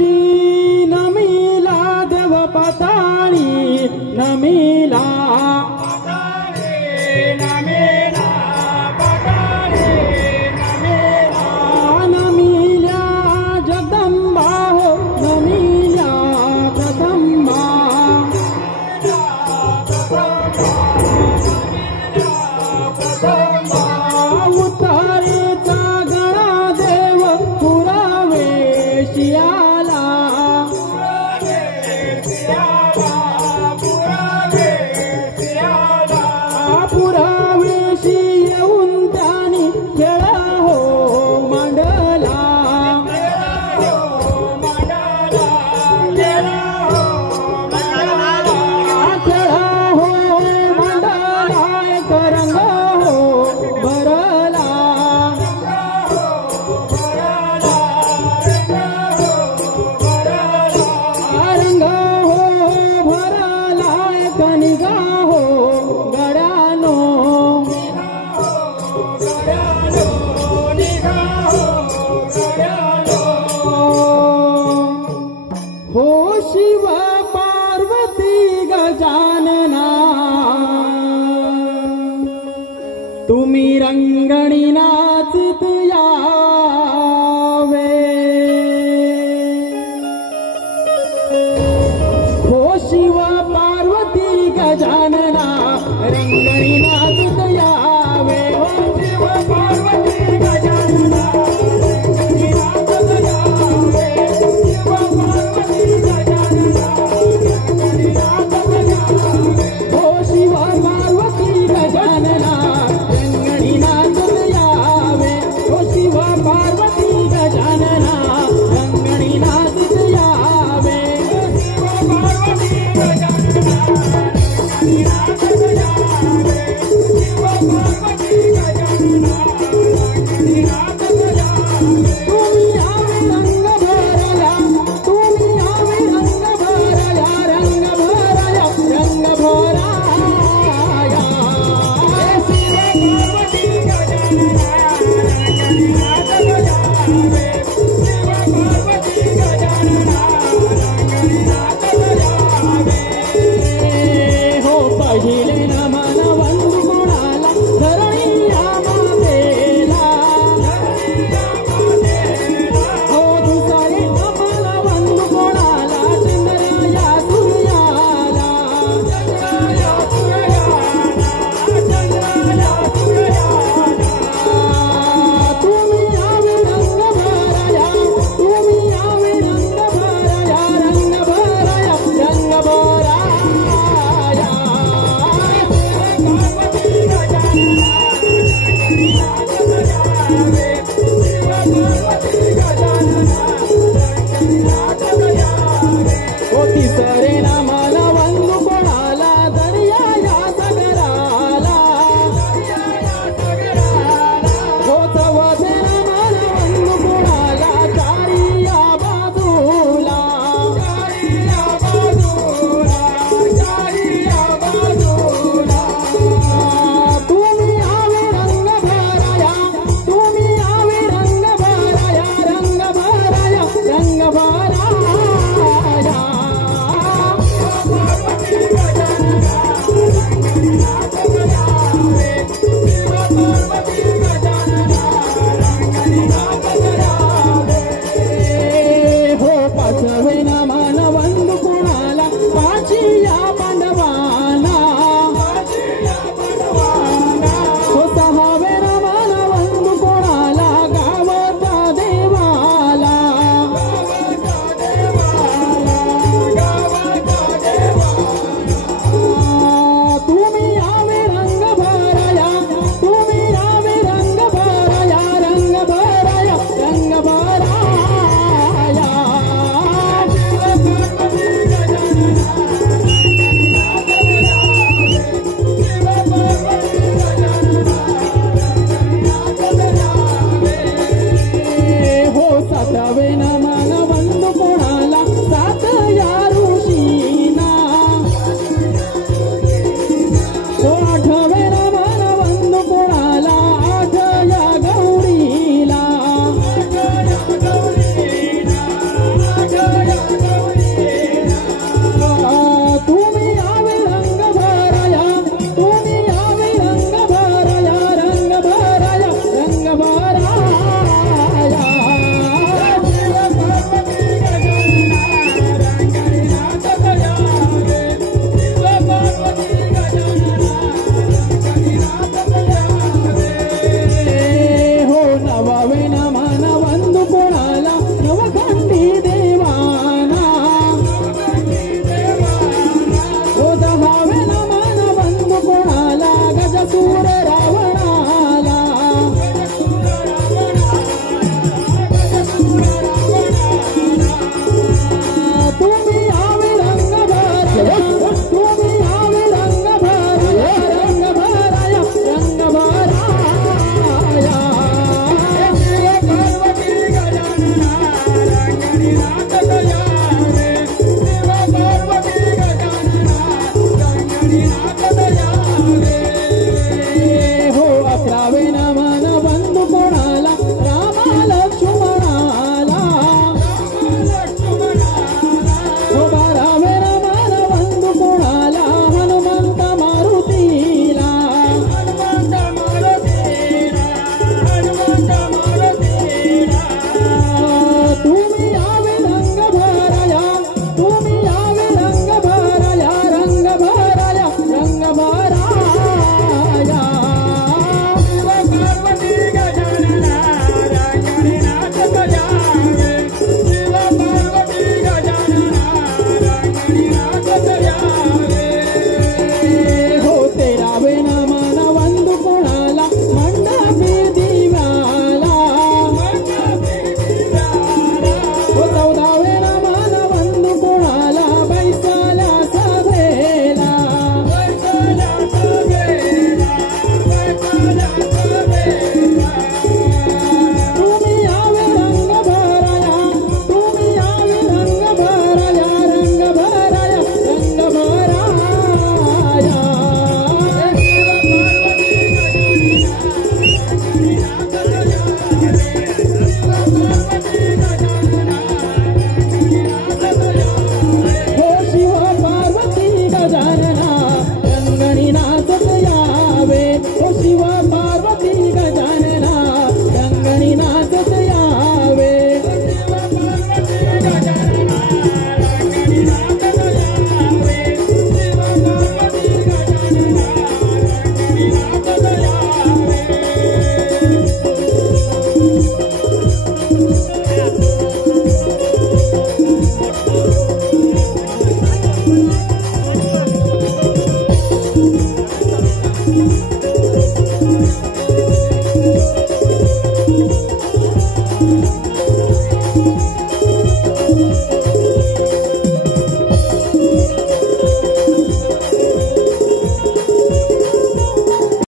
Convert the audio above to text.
वेशी नमिला देव पाताळी नमिला नमिल्या जगदंबा हो नमिल्या जगदंबा उतारेचा गळा देव पुरावेशी आला पुरावेशी येऊन त्याने खेळा हो मांडला खेळा हो मांडला एक रंग हो भरला रंग हो भरला एक निगा हो गड्यानो हो शिव पार्वती गजानना तुम्ही रंगणी नाचित यावे हो शिव पार्वती गजानना रंगणी नाचित यावे हो शिव पार्वती गजानना रंगणी नाचित यावे शिव पार्वती गजानना रंगणी नाचित यावे हो शिव पार्वती गजानना रंगणी नाचित यावे हो शिव पार्वती गजानना रंगणी नाचित यावे शिव पार्वती गजानना रंगणी नाचित यावे शिव पार्वती गजानना रंगणी नाचित यावे तुम्ही यावे रंग भरला तुम्ही यावे रंग भरला रंग भरला रंग भराया शिव पार्वती गजानना रंगणी नाचित यावे शिव पार्वती गजानना रंगणी नाचित यावे हो पहिले नमन वंदू कोणाला धरणी आमादेला हो दुसरे नमन वंदू कोणाला चंद्रया सूर्याला चंद्रया सूर्याला तुम्ही यावे रंग भराया तुम्ही यावे रंग भराया रंग भराया रंग भराया पार्वती गजानना रंगणी नाचित यावे शिव पार्वती गजानना